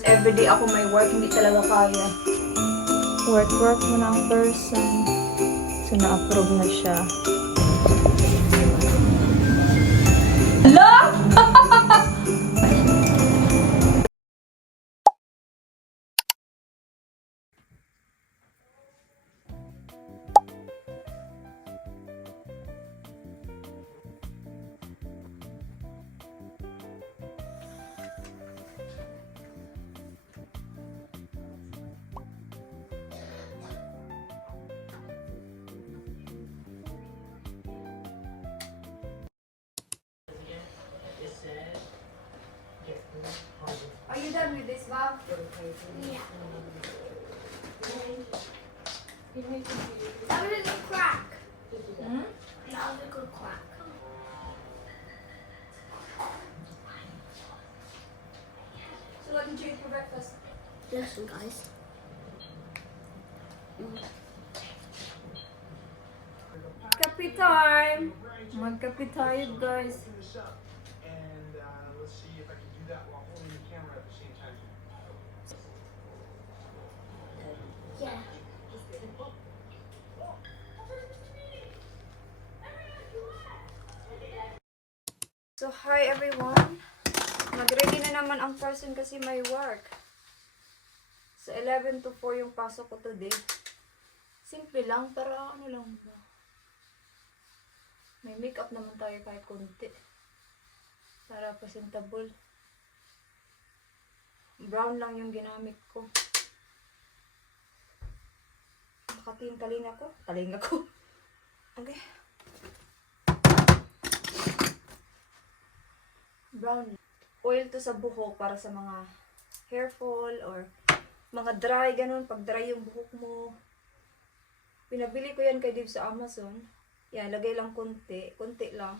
Everyday ako may work, hindi talaga kaya. Work mo na ang person. So, na-approve na siya. Hello? Are you done with this, Bob? Yeah. That was a good crack. Hmm? That was a good crack. So what did you eat for breakfast? Listen, guys. Kape time! Magkape tayo, guys. And let's see if I can do that while holding the camera at the same time. Yeah. So, hi everyone. Nag-ready na naman ang person kasi may work. Sa 11 to 4 yung pasok ko today. Simple lang, para ano lang ba. May makeup naman tayo kahit konti. Para presentable. Brown lang yung ginamit ko. Nakating talinga ko. Talinga ko. Okay. Brown. Oil to sa buhok para sa mga hair fall or mga dry, ganun. Pag dry yung buhok mo. Pinabili ko yan kay Dave sa Amazon. Yan, lagay lang konti. Konti lang.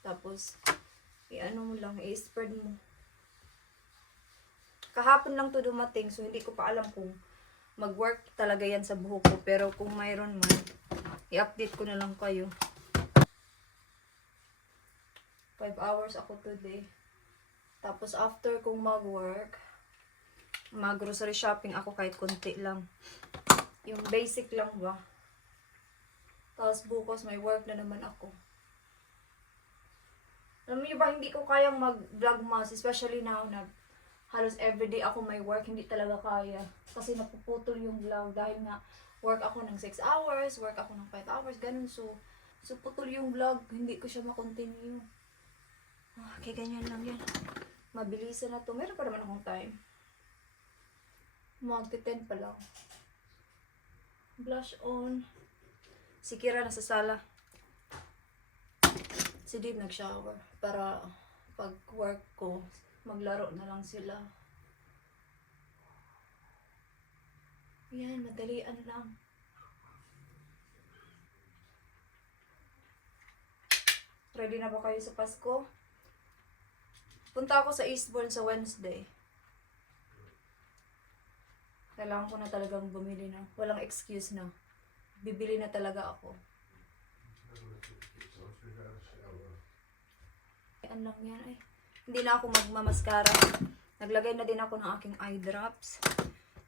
Tapos, i-ano mo lang, i-spread mo. Kahapon lang to dumating, so hindi ko pa alam kung mag-work talaga yan sa buhok ko. Pero kung mayroon man, i-update ko na lang kayo. 5 hours ako today. Tapos after kong mag-work, mag-grocery shopping ako kahit konti lang. Yung basic lang ba. Tapos bukas may work na naman ako. Alam niyo ba, hindi ko kayang mag-vlog mas, especially now na halos everyday ako may work, hindi talaga kaya. Kasi napuputol yung vlog dahil nga work ako ng 6 hours, work ako ng 5 hours, ganun. So putol yung vlog, hindi ko siya makontinue. Okay, ganyan lang yan. Mabilisan na to. Meron pa naman akong time. Magti-10 pa lang. Blush on. Si Kira nasa sala. Si Dave nag-shower. Para pag work ko, maglaro na lang sila. Yan, madalian lang. Ready na ba kayo sa Pasko? Punta ako sa Eastbourne sa Wednesday. Kailangan ko na talagang bumili na. Walang excuse na. Bibili na talaga ako. Ano lang yan ay. Hindi na ako magmamaskara. Naglagay na din ako ng aking eye drops.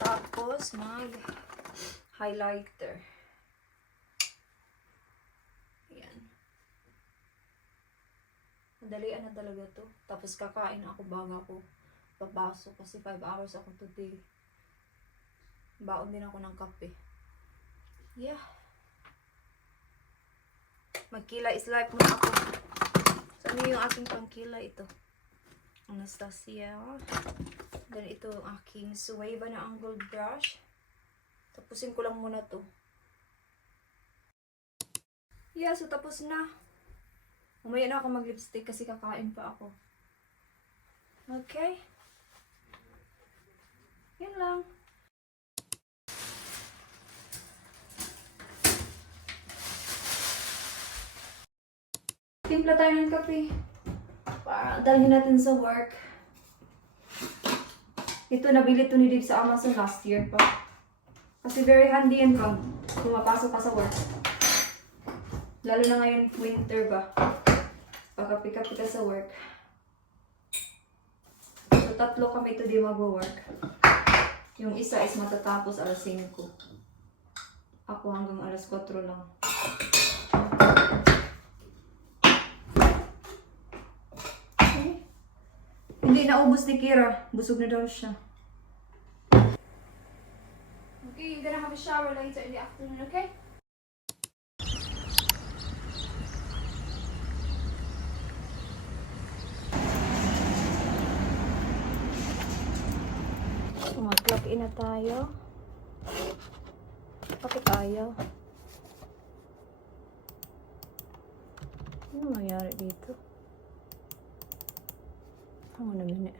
Tapos mag-highlighter. Yan. Madalian na talaga to. Tapos kakain ako bago ako papasok kasi 5 hours ako today. Baon din ako ng kape. Yeah. Magkilay is life muna ako. Saan yung aking pangkilay ito? Anastasia. Then ito ang aking Suweiba na angled brush. Tapusin ko lang muna to. Yeah, so tapos na. Umaya na ako mag-lipstick kasi kakain pa ako. Okay? Yan lang. Timpla tayo ng kape. Para dalhin natin sa work. Ito, nabili to ni Dave sa Amazon last year pa. Kasi very handy yan pag pumapasok ka sa work. Lalo na ngayon, winter ba? Pagkapi-kapi ka sa work. So, So, 3 kami today mag-work. Yung isa is matatapos alas 5. Ako hanggang alas 4 lang. Okay. Hindi naubos ni Kira. Busog na daw siya. Okay, you're gonna have a shower later in the afternoon, okay? Mag-clock in na tayo. Bakit ayaw? Ano nangyari dito? Hang on a minute.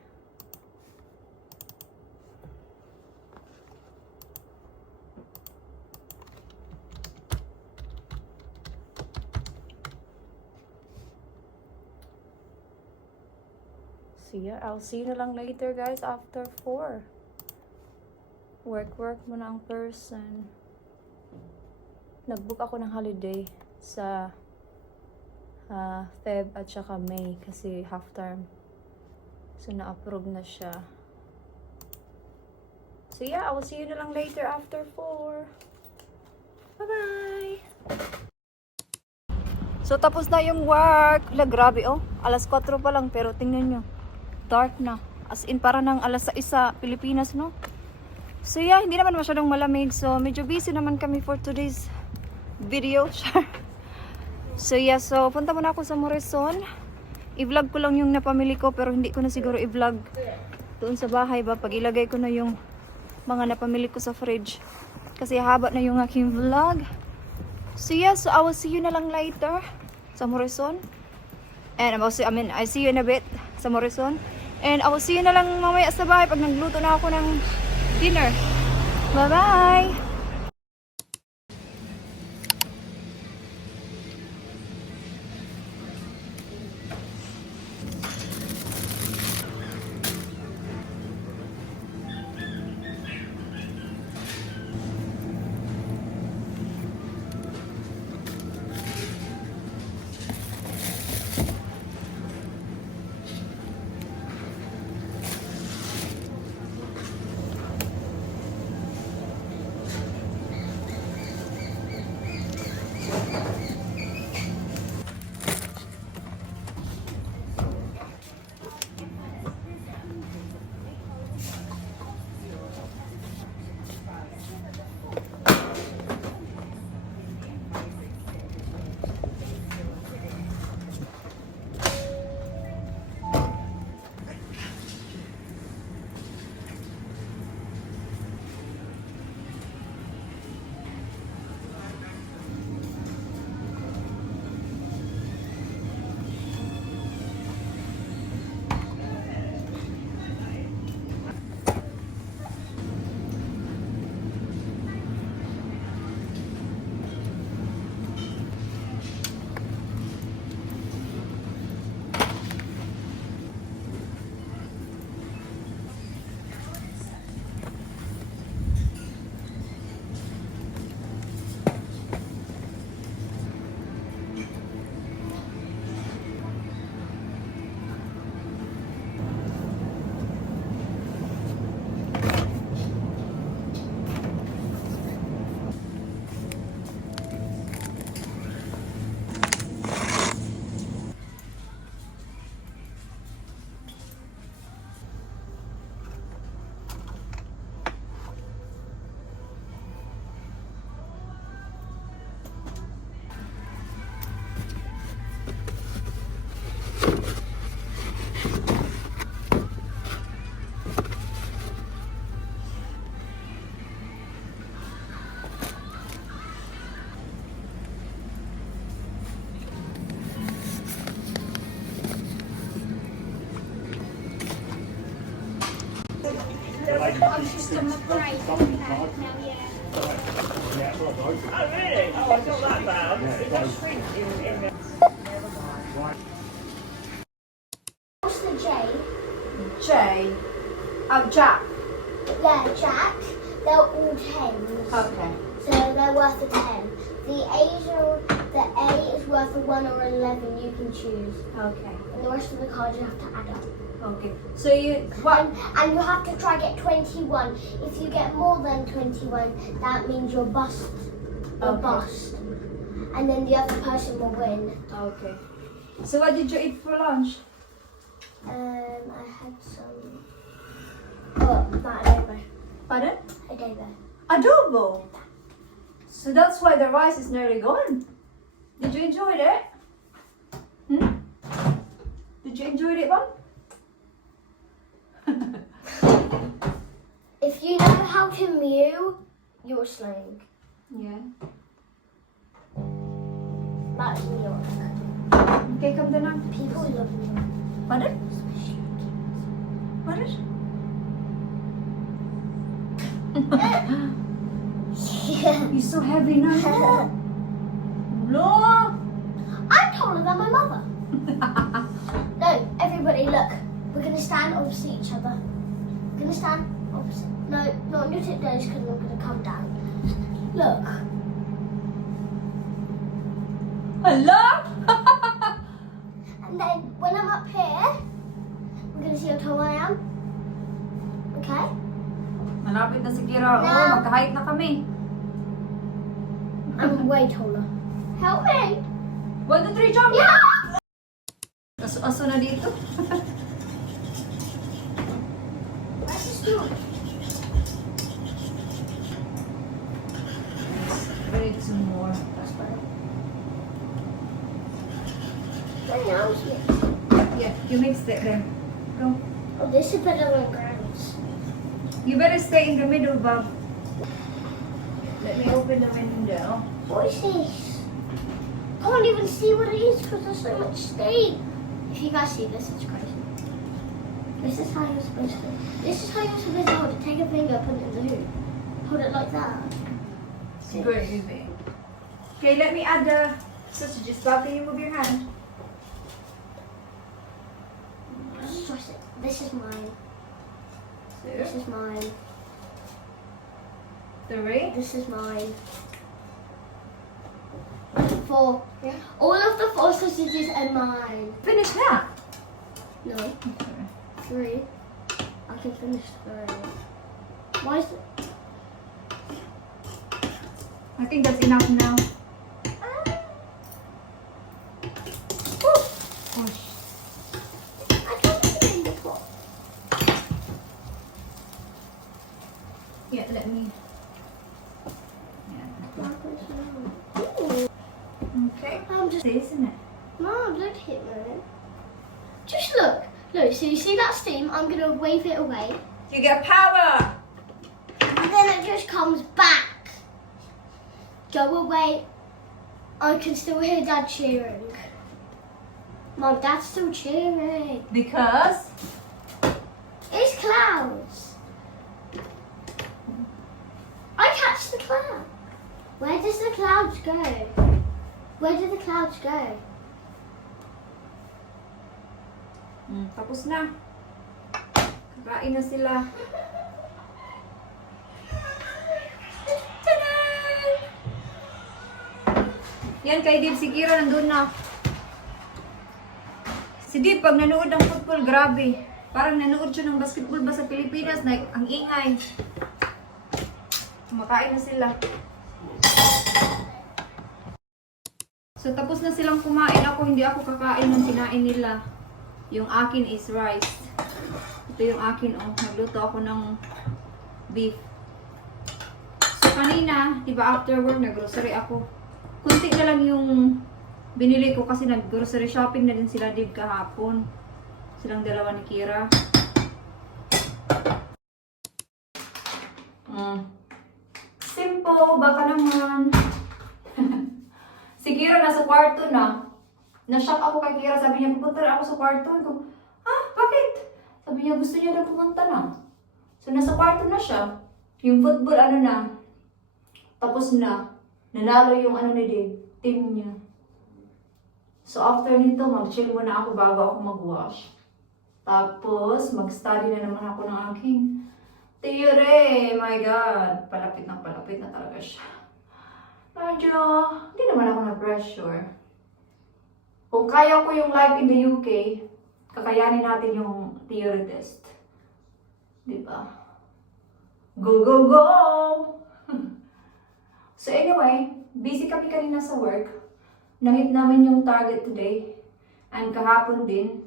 I'll see you na lang later guys after 4. Work muna ang person. Nag-book ako ng holiday sa Feb at saka May kasi half term. So na-approve na siya. So yeah, I will see you na lang later after 4. Bye-bye! So tapos na yung work. Wala, grabe oh. Alas 4 pa lang pero tingnan nyo. Dark na. As in para ng alas 6 sa Pilipinas, no? So yeah, hindi naman masyadong malamig. So medyo busy naman kami for today's video. So yeah, so punta muna ako sa Morrison. I-vlog ko lang yung napamili ko pero hindi ko na siguro i-vlog doon sa bahay ba. Pag ilagay ko na yung mga napamili ko sa fridge. Kasi haba na yung aking vlog. So yeah, so I will see you na lang later sa Morrison. And I see you in a bit sa Morrison. And I will see you na lang mamaya sa bahay pag nagluto na ako ng dinner. Bye-bye! What's the J? J. Oh, Jack. Yeah, Jack. They're all 10s. Okay. So they're worth a 10. The A is worth a 1 or 11. You can choose. Okay. And the rest of the cards you have to add up. Okay. So you what? And you have to try get 21. If you get more than 21, that means you're bust. You're Okay. bust. And then the other person will win. Okay. So what did you eat for lunch? I had some. Oh, not adobo. Pardon? Adobo. Adobo. So that's why the rice is nearly gone. Did you enjoy it? Did you enjoy it, Mom? If you know how to mew, you're slang. Yeah. That's New York. Okay, come down now. People love New York. Pardon? Pardon? You're so heavy now. No. I'm taller than my mother. No, everybody, look. We're gonna stand opposite each other. We're gonna stand opposite. No, not on your tiptoes because I'm gonna come down. Look. Hello? And then when I'm up here, we're gonna see how tall I am. Okay? Malapit na si Kira. No. Oh, magka-height na kami. I'm way taller. Help me! 1, 2, 3, jump! Yeah! Aso na dito. Where's the stool? Wait some more. That's better. Very nice. Yeah, you mixed it then. Go. Oh, this is better than Granny's. You better stay in the middle, Bob. Let me open the window. What is this? I can't even see what it is because there's so much stain. If you guys see this, it's crazy. This is how you're supposed to. This is how you're supposed to hold it. Take a finger, put it in the hoop. Hold it like that. See? Gravy. Okay, let me add the sausages. Bob, can you move your hand? Trust it. This is mine. This 2, is mine. 3. This is mine. 4. All of the 4 sausages are mine. Finish that. No. 3. I can finish 3. Why is it? I think that's enough now. Oh, I can't put it in the pot. yeah, let me. Ooh. Okay. I'm just. Isn't it? Mom, look at it, man. Just look. Look, so you see that steam? I'm going to wave it away. You get power. And then it just comes back. Go away. I can still hear Dad cheering. Mom, Dad's still cheering. Because It's clouds. I catch the cloud. Where does the clouds go? Where do the clouds go? tapos na. Kakain na sila. Tadan! Yan kay Dib, si Kira nandun na. Si Dib, pag nanood ng football, grabe. Parang nanood siya ng basketball ba sa Pilipinas, na ang ingay. Kumakain na sila. So tapos na silang kumain. Ako, hindi ako kakain ng kinain nila. Yung akin is rice. Ito yung akin, oh. Nagluto ako ng beef. So kanina, diba after work, nag-grocery ako. Kunti na lang yung binili ko kasi nag-grocery shopping na din sila Dib kahapon. Silang dalawa ni Kira. Simple, baka naman. Si Kira nasa kwarto na. Na-shock ako kay Kira. Sabi niya, pupunta na ako sa kwarto. Ko, bakit? Sabi niya, gusto niya na pumunta na. So, nasa kwarto na siya. Yung football, ano na. Tapos na. Nanalo yung ano ni Dave, team niya. So, after nito, mag-chill muna ako bago ako mag-wash. Tapos, mag-study na naman ako ng aking theory. My God. Palapit na talaga siya. Medyo, hindi naman ako na-pressure. Kung kaya ko yung life in the UK, kakayanin natin yung theory test. Diba? Go, go, go! So anyway, busy kami kanina sa work. Nahit namin yung target today. And kahapon din.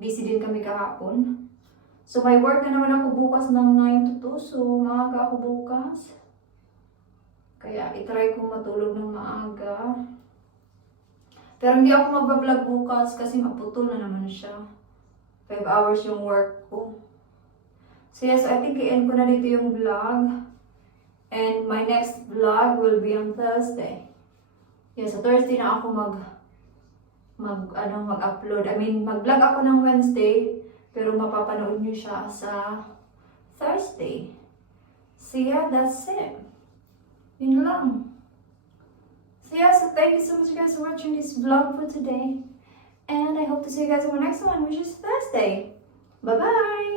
Busy din kami kahapon. So may work na naman ako bukas ng 9 to 2. So maaga ako bukas. Kaya itry kong matulog ng maaga. Pero hindi ako magbablog bukas kasi maputol na naman siya. 5 hours yung work ko. So yes, I think i-end ko na dito yung vlog. And my next vlog will be on Thursday. Yes, sa Thursday na ako mag-upload. I mean, mag-vlog ako ng Wednesday, pero mapapanood niyo siya sa Thursday. So yeah, that's it. Yun lang. So yeah, so thank you so much guys for watching this vlog for today. And I hope to see you guys on my next one, which is Thursday. Bye-bye!